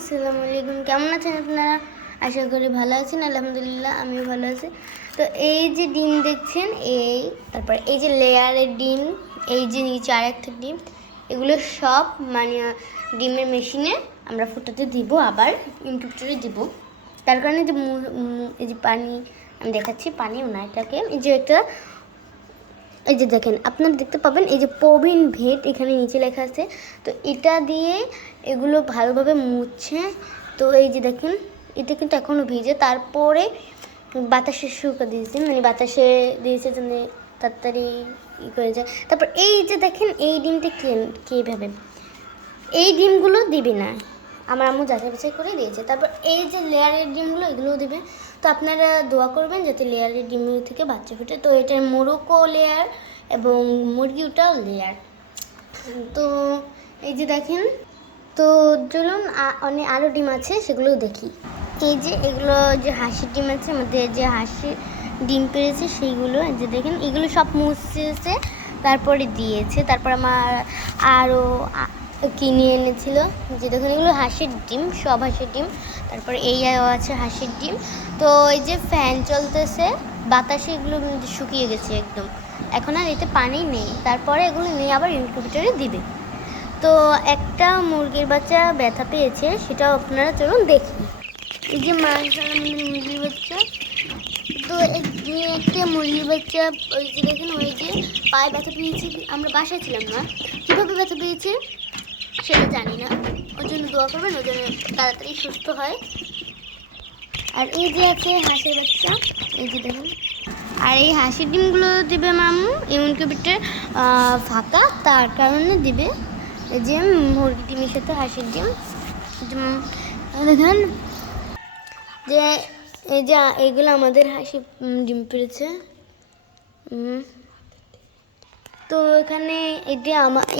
আসসালামু আলাইকুম। কেমন আছেন আপনারা? আশা করি ভালো আছেন। আলহামদুলিল্লাহ আমিও ভালো আছি। তো এই যে ডিম দেখছেন, তারপর এই যে লেয়ারের ডিম, এই যে নিচে আরেকটা ডিম, এগুলো সব মানে ডিমের মেশিনে আমরা ফুটাতে দিব, আবার ইনকিউবেটরে দিব। তার কারণে যে এই যে পানি আমি দেখাচ্ছি, পানিও না এটাকে, এই যে একটা, এই যে দেখেন আপনারা দেখতে পাবেন এই যে প্রবীণ ভেট এখানে নিচে লেখা আছে। তো এটা দিয়ে এগুলো ভালোভাবে মুছছে। তো এই যে দেখেন এটা কিন্তু এখনও ভিজে, তারপরে বাতাসে শুকা দিয়েছে, মানে বাতাসে দিয়েছে যেন তাড়াতাড়ি হয়ে যায়। তারপর এই যে দেখেন এই ডিমটা কীভাবে, এই ডিমগুলো দিবে না, আমার আম্মু যাচাই বাছাই করে দিয়েছে। তারপর এই যে লেয়ারের ডিমগুলো, এগুলোও দেবে। তো আপনারা দোয়া করবেন যাতে লেয়ারের ডিমগুলো থেকে বাচ্চা ফুটে। তো এটার মোরগও লেয়ার এবং মুরগিটাও লেয়ার। তো এই যে দেখেন, তো চলুন অনেক আরও ডিম আছে সেগুলোও দেখি। এই যে এগুলো যে হাঁসের ডিম আছে, আমাদের যে হাঁসের ডিম পেরেছে সেইগুলো, এই যে দেখেন এগুলো সব মুছেছে তারপরে দিয়েছে। তারপর আমার আরও কিনে এনেছিল, যে দেখুন এগুলো হাঁসের ডিম, সব হাঁসের ডিম। তারপরে এই আছে হাঁসের ডিম। তো এই যে ফ্যান চলতেছে, বাতাসে এগুলো শুকিয়ে গেছে একদম, এখন আর এতে পানি নেই। তারপরে এগুলো নিয়ে আবার ইনকিউবেটরে দিবে। তো একটা মুরগির বাচ্চা ব্যথা পেয়েছে, সেটাও আপনারা চলুন দেখি। এই যে মাশাআল্লাহ মুরগির বাচ্চা, তো একটা মুরগির বাচ্চা, ওই যে দেখেন ওই যে পায়ে ব্যথা পেয়েছে। আমরা বাসায় ছিলাম না, কীভাবে ব্যথা পেয়েছে সেটা জানি না, ওর জন্য দোয়া করবেন, ওর জন্য তাড়াতাড়ি সুস্থ হয়। আর এই যে আছে হাঁসের বাচ্চা, এই যে দেখুন। আর এই হাঁসের ডিমগুলো দেবে মামু ইনকিউবেটর ফাঁকা, তার কারণে দিবে। এই যে মুরগি ডিমের সাথে হাঁসের ডিম, দেখেন যে এই যে এইগুলো আমাদের হাঁসি ডিম পেড়েছে। তো এখানে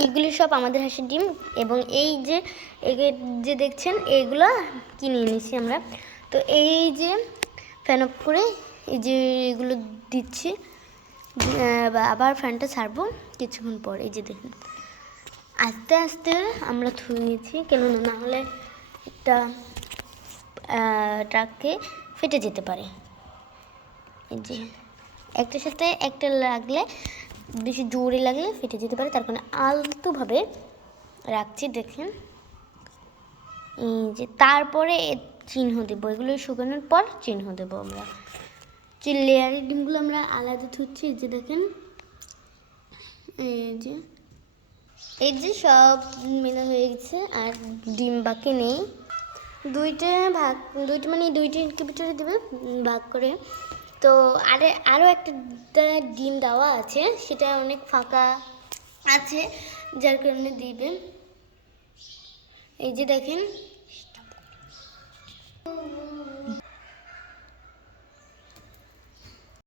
এইগুলি সব আমাদের হাঁসের ডিম, এবং এই যে যে দেখছেন এইগুলো কিনে এনেছি আমরা। তো এই যে ফ্যান অফ করে এই যে এগুলো দিচ্ছি, আবার ফ্যানটা ছাড়বো কিছুক্ষণ পর। এই যে দেখুন আস্তে আস্তে আমরা ধুয়েছি, কেন না হলে একটা ট্রাককে ফেটে যেতে পারে। এই যে একটার সাথে একটা লাগলে, বেশি জোরে লাগলে ফেটে যেতে পারে, তার কারণে আলতোভাবে রাখছি। দেখেন এই যে, তারপরে চিহ্ন দেবো, এগুলো শুকানোর পর চিহ্ন দেবো আমরা। যে লেয়ারের ডিমগুলো আমরা আলাদা ধুচ্ছি, এই যে দেখেন এই যে সব মেলা হয়ে গেছে, আর ডিম বাকি নেই। দুইটা মানে দুইটা ইনকিউবেটরে দেবে ভাগ করে। তো আরও একটা ডিম দেওয়া আছে, সেটা অনেক ফাঁকা আছে, যার কারণে দিবে। এই যে দেখেন